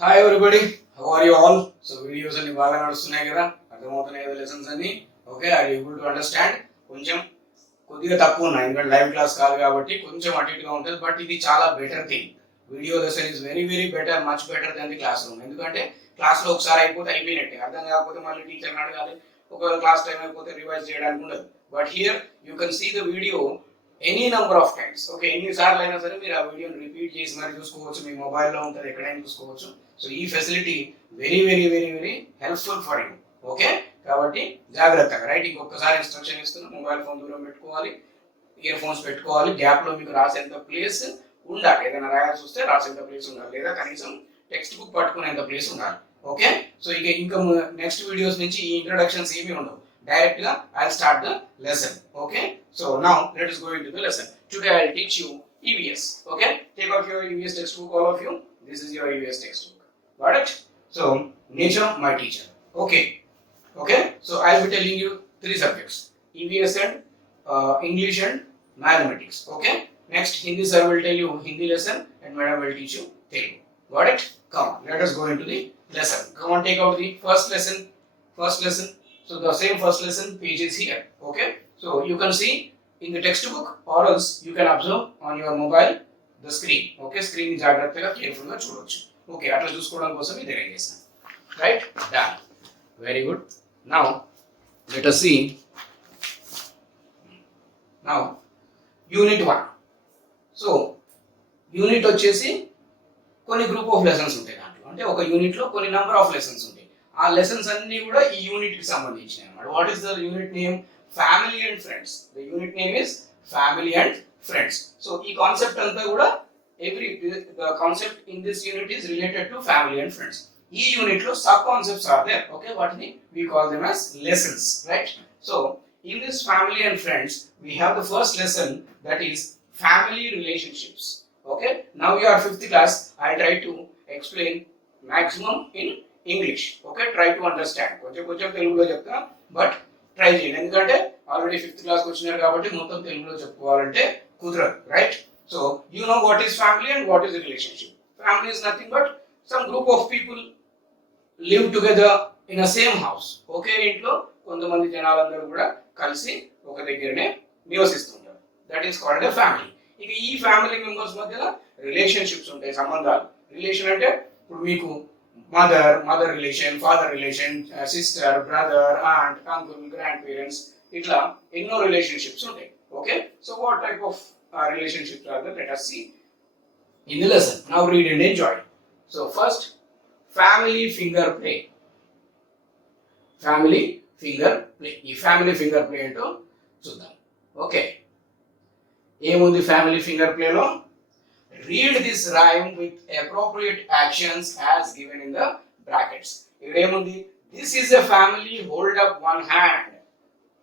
Hi everybody, how are you all? So videos అన్ని బాగా నడుస్తున్నాయి కదా, అర్థమవుతున్నాయి కదా లెసన్స్ అన్ని. Okay, are able to understand? కొంచెం కొద్దిగా తక్కువ ఉన్నాయి ఎందుకంటే లైవ్ క్లాస్ కాదు కాబట్టి కొంచెం అటు ఇటుగా ఉంటుంది. బట్ ఇది చాలా better thing. Video lesson is very very better, much better than the class room. ఎందుకంటే క్లాస్ లో ఒకసారి అయిపోతే అయిపోయినట్టే, అర్థం కాకపోతే మళ్ళీ టీచర్ని అడగాలి, ఒకవేళ క్లాస్ టైం అయిపోతే రివైజ్ చేయడానికి ఉండదు. But here you can see the video any number of times. Okay, ఎన్నిసార్లు అయినా సరే మీరు ఆ వీడియోని రిపీట్ చేసి మరి చూసుకోవచ్చు, మీ మొబైల్లో ఉంటుంది, ఎక్కడైనా చూసుకోవచ్చు. సో ఈ facility very very very very helpful for you. Okay, కాబట్టి జాగ్రత్తగా రైట్. ఇంకొకసారి ఇన్స్ట్రక్షన్ ఇస్తున్నాం, మొబైల్ ఫోన్ దూరం పెట్టుకోవాలి, ఇయర్ ఫోన్స్ పెట్టుకోవాలి, గ్యాప్ లో మీకు రాసేంత ప్లేస్ ఉండాలి. ఏదైనా రాయాల్సి వస్తే రాసేంత ప్లేస్ ఉండాలి, లేదా కనీసం టెక్స్ట్ బుక్ పట్టుకునేంత ప్లేస్ ఉండాలి. ఓకే, సో ఇంకా నెక్స్ట్ వీడియోస్ నుంచి ఈ ఇంట్రడక్షన్స్ ఏమీ ఉండవు, డైరెక్ట్ గా I start the lesson. Okay, so now let us go into the lesson. Today I'll teach you EVS. Okay, take off your EVS textbook, all of you. This is your EVS textbook. Got it? So nature, my teacher. Okay, so I'll be telling you three subjects: EVS and English and mathematics. Okay, next Hindi sir will tell you Hindi lesson and madam will teach you Telugu. Got it? Come on, let us go into the lesson. Come on, take out the first lesson. So the same first lesson page is here. Okay, so you can see in the textbook or else you can observe on your mobile the screen. Okay, screen ni జాగ్రత్తగా కేర్ఫుల్ గా చూడొచ్చు. ఓకే, అట్లా చూసుకోవడం కోసం ఇది రేంజ్ చేస్తాను. Right, done, very good. Now let us see now unit 1. So unit వచ్చేసి కొన్ని గ్రూప్ ఆఫ్ లెసన్స్ ఉంటాయి దాంట్లో. అంటే ఒక యూనిట్ లో కొన్ని నెంబర్ ఆఫ్ లెసన్స్ ఉంటాయి. ఆ లెసన్స్ అన్ని కూడా ఈ యూనిట్ కి సంబంధించినవి అన్నమాట. What is the unit name? Family and friends. The unit name is family and friends. So ఈ కాన్సెప్ట్ అంతా కూడా the concept in this unit is related to family and friends. ఈ యూనిట్ లో sub concepts are there. Okay, వాటిని we call them as lessons, right? So in this family and friends we have the first lesson, that is family relationships. Okay, now you are 5th class. I try to explain maximum in English. Okay, try to understand. కొంచెం తెలుగులో చెప్తా, but try చేయండి. ఎందుకంటే already 5th class వచ్చినారు కాబట్టి మొత్తం తెలుగులో చెప్పుకోవాలంటే కుదరదు, right? So you know what is family and what is a relationship. Family is nothing but some group of people live together in a same house. ఒకే ఇంట్లో కొంతమంది జనాలందరూ కూడా కలిసి ఒక దగ్గరనే నివసిస్తుంటారు. That is called a family. ఇక ఈ ఫ్యామిలీ మెంబర్స్ మధ్యలో రిలేషన్షిప్స్ ఉంటాయి, సంబంధాలు. రిలేషన్ అంటే ఇప్పుడు మీకు mother relation, father relation, sister, brother, aunt, uncle, grand parents, ఇట్లా ఎన్నో రిలేషన్షిప్స్ ఉంటాయి. Okay, so what type of relationships are there? Let us see in the lesson. Now read and enjoy. So first, family finger play. Family finger play. ఈ family finger play ఏంటో చూద్దాం. Okay, ఏముంది family finger ప్లేలో? Read this rhyme with appropriate actions as given in the brackets. ఇక్కడ ఏముంది? This is a family, hold up one hand.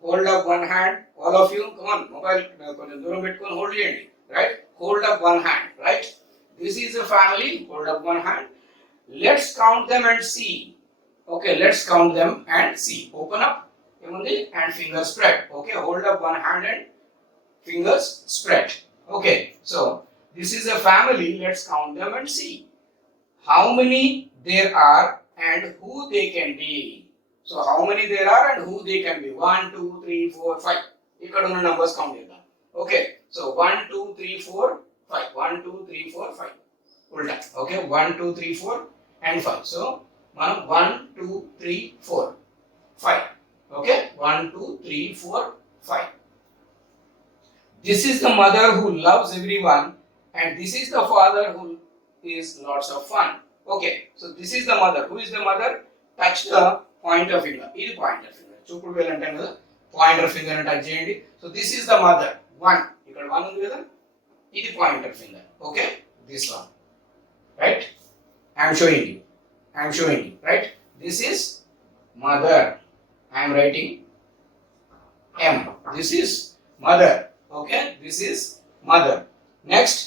Hold up one hand, all of you, come on, mobile కొంచెం దూరం పెట్టుకొని hold చేయండి, right? Hold up one hand, right? This is a family, hold up one hand. Let's count them and see. Okay, let's count them and see. Open up ఏముంది? And finger spread. Okay, hold up one hand and fingers spread. Okay, so this is a family, let's count them and see how many there are and who they can be. So how many there are and who they can be? 1 2 3 4 5. ఇక్కడ ఉన్న numbers count చేద్దాం. Okay, so 1 2 3 4 5. 1 2 3 4 5 ఉల్టా. ఓకే, 1 2 3 4 and 5. సో మనం 1 2 3 4 5. ఓకే, 1 2 3 4 5. This is the mother who loves everyone and this is the father who is lots of fun. Okay, so this is the mother. Who is the mother? Touch the pointer finger. ఇది pointer finger, చూపుడు వేలు అంటాం కదా, pointer finger అని టచ్ చేయండి. So this is the mother. 1, ఇక్కడ 1 ఉంది కదా, ఇది pointer finger. Okay, this one, right? I'm showing you, right? This is mother, I'm writing M. This is mother. Okay, this is mother. Next,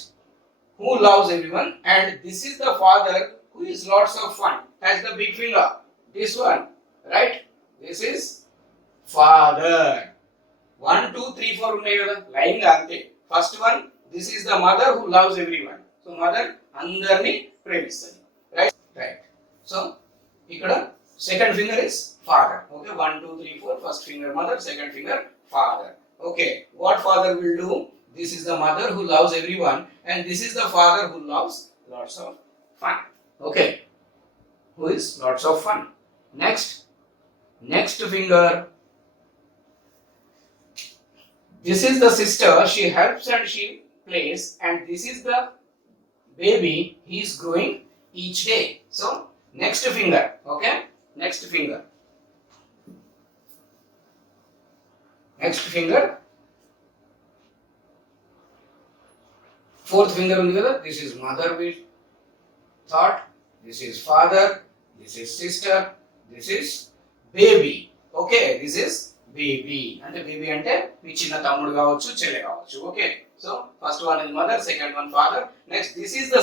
who loves everyone and this is the father who is lots of fun. Touch the big finger, this one, right? This is father. 1 2 3 4 ఉన్నాయి కదా, లైన్ గా అంతే. First one, this is the mother who loves everyone. So mother అందరిని ప్రేమిస్తుంది, right? Right. So ఇక్కడ second finger is father. Okay, 1 2 3 4, first finger mother, second finger father. Okay, what father will do? This is the mother who loves everyone, and this is the father who loves lots of fun. Okay, who is lots of fun. Next finger, this is the sister, she helps and she plays, and this is the baby, he is growing each day. So next finger. Okay, next finger, fourth finger ఉంది కదా, this is mother we thought, this is father, this is sister, this is baby. Okay, this is baby. అంటే baby అంటే మీ చిన్న తమ్ముడు కావచ్చు, చెల్లె కావచ్చు. Okay, so first one is mother, second one father. Next, this is the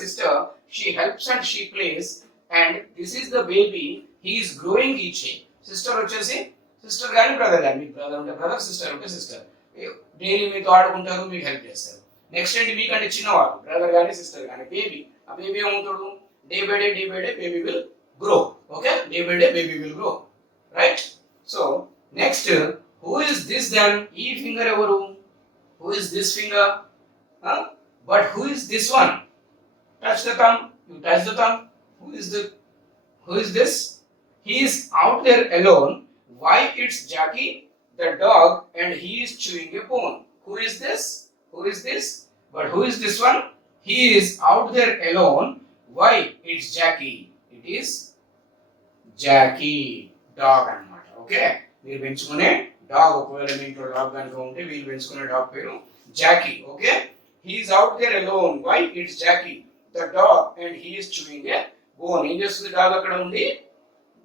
sister, she helps and she plays, and this is the baby, he is growing each day. Sister వచ్చేసి సిస్టర్ కానీ బ్రదర్ కానీ, మీకు బ్రదర్ ఉంటే బ్రదర్, సిస్టర్ ఉంటే sister, daily మీతో ఆడుకుంటారు, మీకు హెల్ప్ చేస్తారు. నెక్స్ట్ ఏంటి, మీకంటే చిన్నవాడు, బ్రదర్ కానీ సిస్టర్ కానీ. బేబీ, ఆ బేబీ ఏమవుతాడు, day by day baby will grow. Okay, day by day baby will grow, right. So next, who is this then? ఈ ఫింగర్ ఎవరు? Who is this finger? But who is this one? Touch the thumb, you touch the thumb. Who is this? He is out there alone. Why, it's Jackie the dog, and he is chewing a bone. Who is this? But who is this one? He is out there alone. Why, it's Jackie. It is Jackie dog అన్నమాట. ఓకే, మీరు పెంచుకునే డాగ్, ఒకవేళ మీ ఇంట్లో డాగ్ కనుక ఉంటే వీళ్ళు పెంచుకునే dog పేరు Jackie. Okay, he is out there alone. Why, it's Jackie the dog, and he is chewing a bone. ఏం చేస్తుంది డాగ్? అక్కడ ఉండి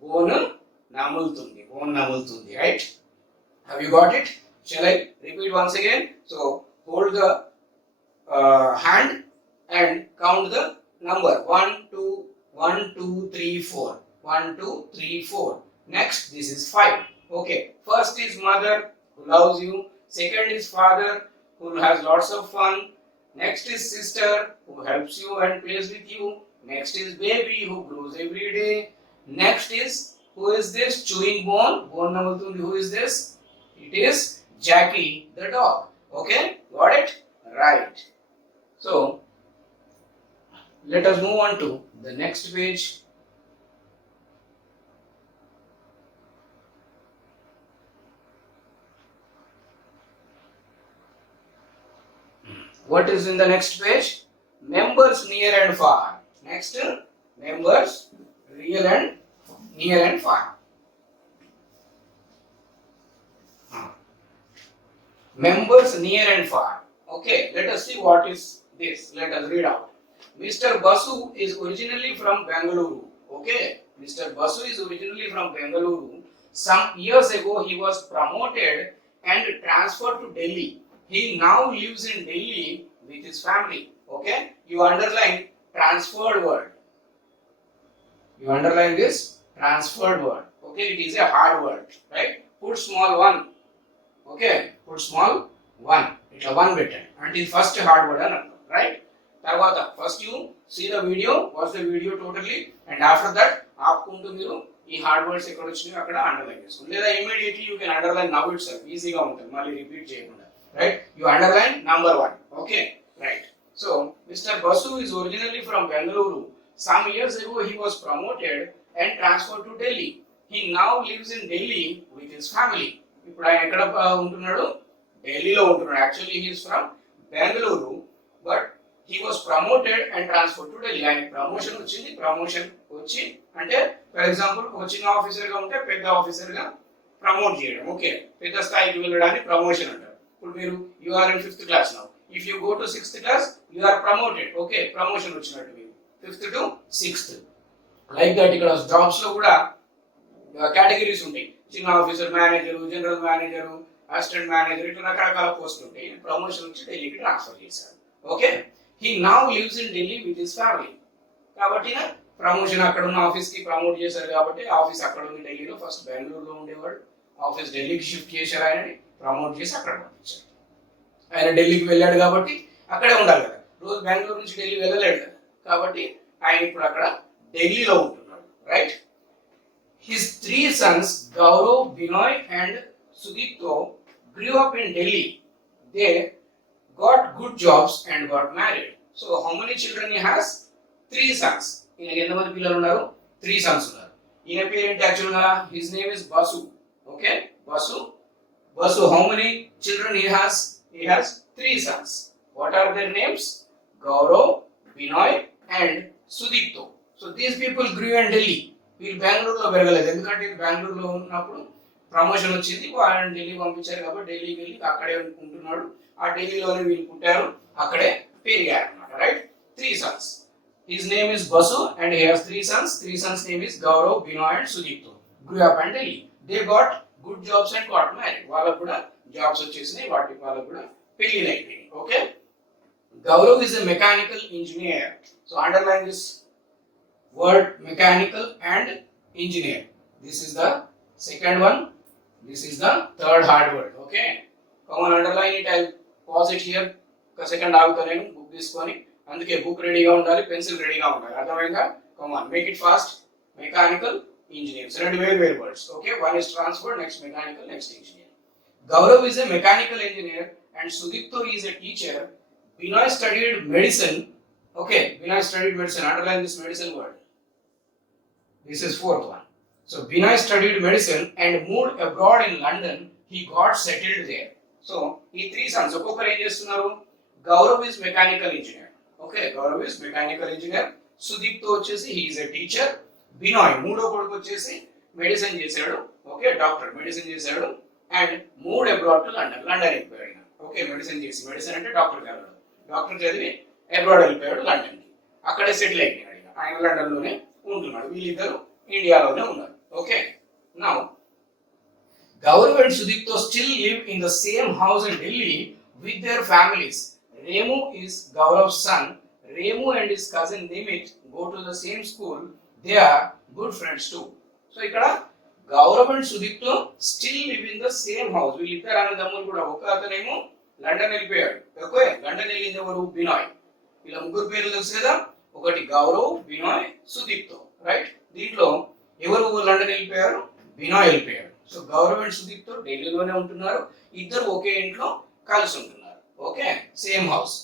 బోన్ నములుతుంది, right? Have you got it? Shall I repeat once again? So hold the hand and count the number 1 2 3 4, 1 2 3 4. Next, this is 5. Okay, first is mother who loves you, second is father who has lots of fun, next is sister who helps you and plays with you, next is baby who grows every day, next is, who is this? Chewing bone namulutundi. Who is this? It is Jackie the dog. Okay, got it? Right. So let us move on to the next page. What is in the next page? Members near and far. Next, members near and far. Members near and far. Okay, let us see what is this. Let us read out. Mr. Basu is originally from Bengaluru. Okay, Mr. Basu is originally from Bengaluru. Some years ago he was promoted and transferred to Delhi. He now lives in Delhi with his family. Okay, you underline transferred word. You underline this transferred word. Okay, it is a hard word, right? Put small 1. Okay, put small 1. Itla 1 పెట్టండి అంటే ఇది first hard word అని అర్థం, right? తర్వాత first you see the video, watch the video totally, and after that ఆపుకుంటూ మీరు ఈ hard words ఎక్కడ వచ్చినాయో అక్కడ అండర్లైన్ చేసుకోండి, లేదా immediately you can underline now it self. ఈజీగా ఉంటుంది, మళ్ళీ రిపీట్ చేయకుండా, right? You underline number 1. Okay, right. So Mr. Basu is originally from Bengaluru. Some years ago he was promoted and transferred to Delhi. He now lives in Delhi with his family. ఇప్పుడు ఆయన ఎక్కడ ఉంటున్నాడు? ఢిల్లీలో ఉంటున్నాడు. Actually he is from Bengaluru, but he was promoted and transfer to Delhi. ఆయన ప్రమోషన్ వచ్చింది. ప్రమోషన్ వచ్చి అంటే ఫర్ ఎగ్జాంపుల్ ఒక చిన్న ఆఫీసర్ గా ఉంటే పెద్ద ఆఫీసర్ గా ప్రమోట్ చేయడం. ఓకే, పెద్ద స్థాయికి వెళ్ళడానికి ప్రమోషన్ అంటారు. ఇప్పుడు మీరు you are in 5th class now. If you go to 6th class you are promoted. Okay, promotion వచ్చినట్టు మీరు 5th to 6th. Like that ఇక్కడ జాబ్స్ లో కూడా కేటగిరీస్ ఉంటాయి. చిన్న officer, manager, general manager, assistant manager, ఇట్లా రకరకాల పోస్టులు ఉంటాయి. ప్రమోషన్ వచ్చి ఢిల్లీకి ట్రాన్స్ఫర్ చేశారు. Okay, he now lives in Delhi with his family. కాబట్టి ప్రమోషన్ అక్కడ ఉన్న ఆఫీస్ కి ప్రమోట్ చేశారు కాబట్టి ఆఫీస్ అక్కడ ఉంది ఢిల్లీలో. ఫస్ట్ బెంగళూరులో ఉండేవాడు, ఆఫీస్ ఢిల్లీకి షిఫ్ట్ చేశారు. ఆయనని ప్రమోట్ చేసి అక్కడ పంపించారు. ఆయన ఢిల్లీకి వెళ్ళాడు కాబట్టి అక్కడే ఉండాలి కదా, రోజు బెంగళూరు నుంచి ఢిల్లీ వెళ్ళలేడు కదా, కాబట్టి ఆయన ఇప్పుడు అక్కడ ఢిల్లీలో ఉంటున్నాడు, right? His three sons, Gaurav, Binoy and Sudipto, grew up in Delhi. They got good jobs and got married. So how many children he has? Three sons. ఈయనకి ఎంతమంది పిల్లలు ఉన్నారు? 3 sons ఉన్నారు. ఈయన పేరు ఏంటి యాక్చువల్గా? His name is Basu. Okay, Basu. Basu, how many children he has? He has 3 sons. What are their names? Gaurav, Binoy and Sudipto. So these people grew in Delhi. వీళ్ళు బెంగళూరులో పెరగలేదు, ఎందుకంటే బెంగళూరులో ఉన్నప్పుడు ప్రమోషన్ వచ్చింది, వాళ్ళని ఢిల్లీ పంపించారు కాబట్టి ఢిల్లీకి వెళ్ళి అక్కడే ఉంటున్నాడు. ఆ ఢిల్లీలోనే వీళ్ళు పుట్టారు, అక్కడే పెరిగారు అనమాట, రైట్? 3 sons. His name is Basu and he has 3 sons. 3 sons name is Gaurav, Binoy and Sudipto. Grew up in Delhi. They got good jobs and got married. వాళ్ళకు కూడా జాబ్స్ వచ్చేసినాయి, వాళ్ళకు కూడా పెళ్లిళ్ళు అయిపోయినాయి. Okay, Gaurav is a mechanical engineer. So underline this word mechanical and engineer. This is the second one. This is the third hard word. Okay, come on, underline it. I'll pause it here. Second ఆగుతా నేను బుక్ తీసుకొని, అందుకే బుక్ రెడీగా ఉండాలి, పెన్సిల్ రెడీగా ఉండాలి. అర్థమైందా? Come on, make it fast. Mechanical engineer. So రెండు వేరు words. Okay, one is transport, next mechanical, next engineer. Gaurav is a mechanical engineer and Sudipto is a teacher. Binoy studied medicine. Okay, Binoy studied medicine. Underline this medicine word. This is fourth one. So Binoy studied medicine and moved abroad in London. He got settled there. So ఈ 3 sons ఒక్కొక్కరు ఏం చేస్తున్నారు? Gaurav is mechanical engineer. Okay, Gaurav is mechanical engineer. Sudipto వచ్చేసి he is a teacher. Binoy మూడో కొడుకు వచ్చేసి మెడిసిన్ చేశాడు. Okay, doctor, medicine చేశాడు and moved abroad to London. London వెళ్ళిపోయాడు. ఓకే, మెడిసిన్ చేసి, మెడిసిన్ అంటే డాక్టర్ కాదు, డాక్టర్ చదివి అబ్రాడ్ వెళ్ళిపోయాడు లండన్కి, అక్కడే సెటిల్ అయిపోయాడు. ఆయన లండన్లోనే ఉంటున్నాడు, వీళ్ళిద్దరు ఇండియాలోనే ఉన్నారు. Okay, now Gaurav and Sudipto still live in the same house in Delhi with their families. Remu is Gaurav's son. Remu and his cousin Nimit go to the same school. They are good friends too. So ఇక్కడ Gaurav and Sudipto still live in the same house. వీళ్ళిద్దరు అన్నదమ్ములు కూడా, ఒక అతనేమో లండన్ వెళ్ళిపోయాడు. Okay, London వెళ్ళింది ఎవరు? బినాయ్. ఇలా ముగ్గురు పేర్లు తెలుసు కదా, ఒకటి గౌరవ్, బినాయ్, సుదీప్తో, రైట్? దీంట్లో ఎవరు లండన్ వెళ్ళిపోయారు? బినాయ్ వెళ్ళిపోయాడు. సో గౌరవ్ అండ్ సుదీప్తో ఢిల్లీలోనే ఉంటున్నారు, ఇద్దరు ఒకే ఇంట్లో కలిసి ఉంటున్నారు. Okay, same house.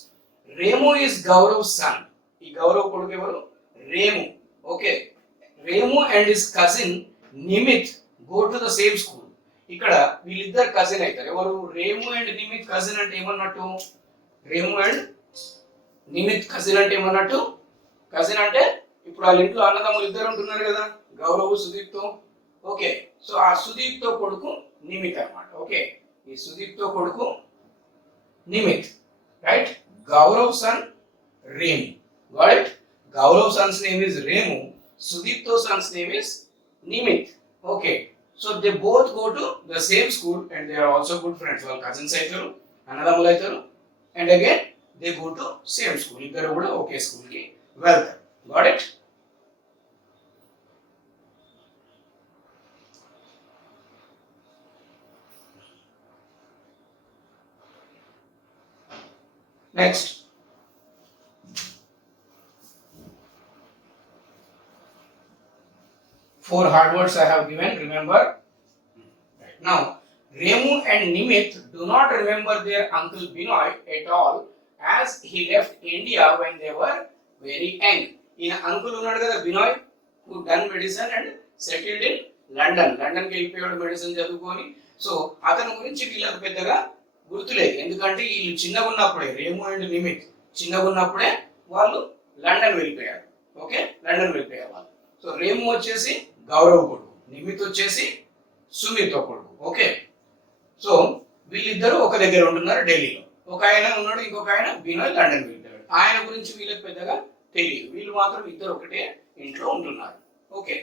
Remu is Gaurav son. ఈ గౌరవ్ కొడుకు ఎవరు? Remu. Okay, Remu and his cousin Nimit go to the same school. ఇక్కడ వీళ్ళిద్దరు కజిన్ అవుతారు. ఎవరు? రేము అండ్ నిమిత్ కజిన్ అంటే ఏమన్నట్టు? రేము అండ్ నిమిత్ కజిన్ అంటే ఏమన్నట్టు? కజిన్ అంటే ఇప్పుడు వాళ్ళ ఇంట్లో అన్నదమ్ములు ఇద్దరు ఉంటున్నారు కదా, గౌరవ్, సుదీప్తో. ఓకే, సో ఆ సుదీప్తో కొడుకు నిమిత్ అన్నమాట. ఓకే, ఈ సుదీప్తో కొడుకు Nimit, right? Gaurav son Remu. Got it? Gaurav son's name is Remu, Sudipto son's name is Nimit. Okay, so they both go to the same school and they are also good friends. వాళ్ళు కజిన్స్ అవుతారు, అన్నదమ్ములు అవుతారు, and again they go to same school. ఇద్దరు కూడా ఒకే స్కూల్కి వెళ్తారు. Got it? Next, 4 hard words I have given, remember. Right. Now, Remu and Nimit do not remember their uncle Binoy at all, as he left India when they were very young. In uncle unnadu kada Binoy, who done medicine and settled in London. London ki వెళ్ళిపోయాడు మెడిసిన్ చదువుకొని. సో అతని గురించి వీళ్ళకి పెద్దగా గుర్తులేదు, ఎందుకంటే వీళ్ళు చిన్నగా ఉన్నప్పుడే, రేము అండ్ నిమిత్ చిన్నగా ఉన్నప్పుడే వాళ్ళు లండన్ వెళ్ళిపోయారు. ఓకే, లండన్ వెళ్ళిపోయారు వాళ్ళు. సో రేము వచ్చేసి గౌరవ్ కొడుకు, నిమిత్ వచ్చేసి సుమిత్ కొడుకు. ఓకే, సో వీళ్ళిద్దరూ ఒక దగ్గర ఉంటున్నారు ఢిల్లీలో. ఒక ఆయన ఉన్నాడు, ఇంకొక ఆయన బినోయ్ లండన్ వెళ్ళిపోయాడు. ఆయన గురించి వీళ్ళకి పెద్దగా తెలియదు, వీళ్ళు మాత్రం ఇద్దరు ఒకటే ఇంట్లో ఉంటున్నారు. Okay,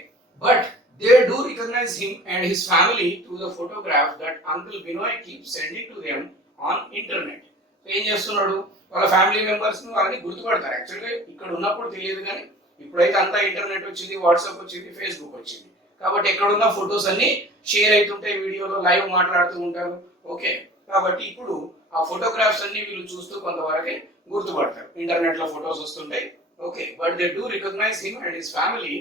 but they do recognize him and his family through the photograph that Uncle Binoy keeps sending to them on internet. So ఏం చేస్తున్నాడు? వాళ్ళ ఫ్యామిలీ మెంబర్స్ ని వాళ్ళని గుర్తుపడతారు. యాక్చువల్గా ఇక్కడ ఉన్నప్పుడు తెలియదు, కానీ ఇప్పుడైతే అంతా ఇంటర్నెట్ వచ్చింది, వాట్సాప్ వచ్చింది, ఫేస్బుక్ వచ్చింది, కాబట్టి ఎక్కడున్న ఫొటోస్ అన్ని షేర్ అవుతుంటాయి, వీడియోలో లైవ్ మాట్లాడుతూ ఉంటారు. ఓకే, కాబట్టి ఇప్పుడు ఆ ఫోటోగ్రాఫ్స్ అన్ని వీళ్ళు చూస్తూ కొంతవరకు గుర్తుపడతారు. ఇంటర్నెట్ లో ఫొటోస్ వస్తుంటాయి. Okay, but they do recognize him and his family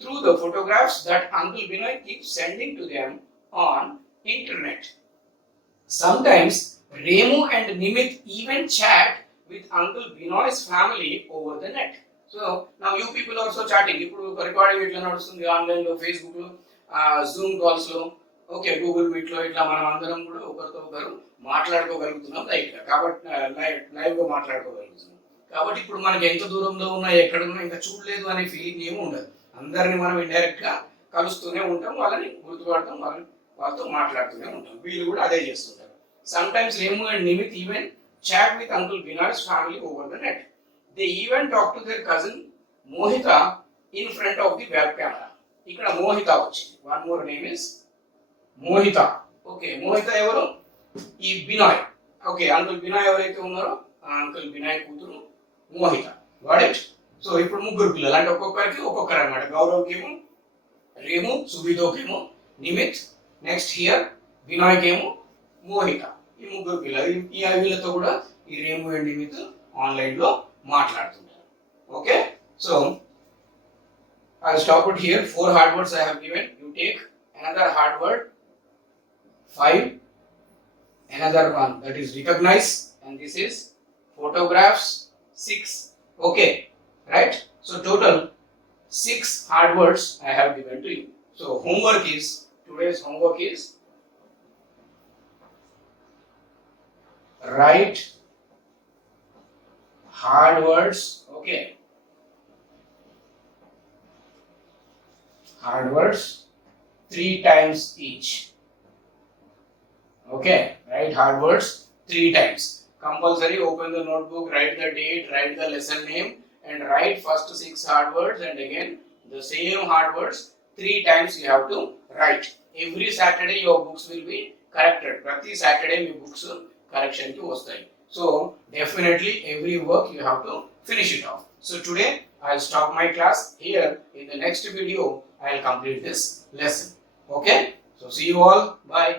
through the photographs that Uncle Binoy keeps sending to them on internet. Sometimes Remu and Nimit even chat with Uncle Binoy's family over the net. So now you people are also chatting. ఇప్పుడు రికార్డింగ్ ఇట్లా నడుస్తుంది ఆన్లైన్ లో, ఫేస్బుక్ లో, Zoom calls లో, okay Google meet లో, ఇట్లా మనం అందరం కూడా ఒకరితో ఒకరు మాట్లాడుకోగలుగుతున్నాం లైట్ గా, కాబట్టి లైవ్ గా మాట్లాడుకోగలుగుతున్నాం. కాబట్టి ఇప్పుడు మనకి ఎంత దూరంలో ఉన్నా ఎక్కడున్నా ఇంకా చూడలేదు అనే ఫీలింగ్ ఏమి ఉండదు. అందరిని మనం ఇండైరెక్ట్ గా కలుస్తూనే ఉంటాం, వాళ్ళని గుర్తుపడతాం, వాళ్ళతో మాట్లాడుతూనే ఉంటాం. వీళ్ళు కూడా అదే చేస్తుంటారు. Sometimes Remu and Nimit even chat with Uncle Binoy's family over the net. They even talk to their cousin Mohita in front of the web camera. ఇక్కడ మోహిత వచ్చింది. One more name is Mohita. Okay, Mohita ఎవరు? ఈ బినాయ్. Okay, uncle బినాయ్ ఎవరైతే ఉన్నారో ఆ అంకుల్ బినాయ్ కూతురు మోహిత. Got it? సో ఇప్పుడు ముగ్గురు పిల్లలు, అంటే ఒక్కొక్కరికి ఒక్కొక్కరు అనమాట. గౌరవ్కేమో రేము, సుబితోకేమో నిమిత్, నెక్స్ట్ హియర్ బినాయ్కేమో మోహిత. ఈ ముగ్గురు పిల్లలు, ఈ వీళ్ళతో కూడా ఈ రేము అండ్ నిమిత్ ఆన్లైన్ లో మాట్లాడుతుంటారు. Okay, so I stop it here. 4 hard words I have given. You take another hard word 5, another one that is recognize, and this is photographs 6. Okay, right? So total 6 hard words I have given to you. So homework is, today's homework is write hard words. Okay, hard words 3 times each. Okay, write hard words 3 times. Compulsory open the notebook, write the date, write the lesson name, and write first 6 hard words, and again the same hard words 3 times you have to write. Every Saturday your books will be corrected. Prati Saturday your books correction ki vastayi. So definitely every work you have to finish it off. So today I'll stop my class here. In the next video I'll complete this lesson. Okay, so see you all. Bye.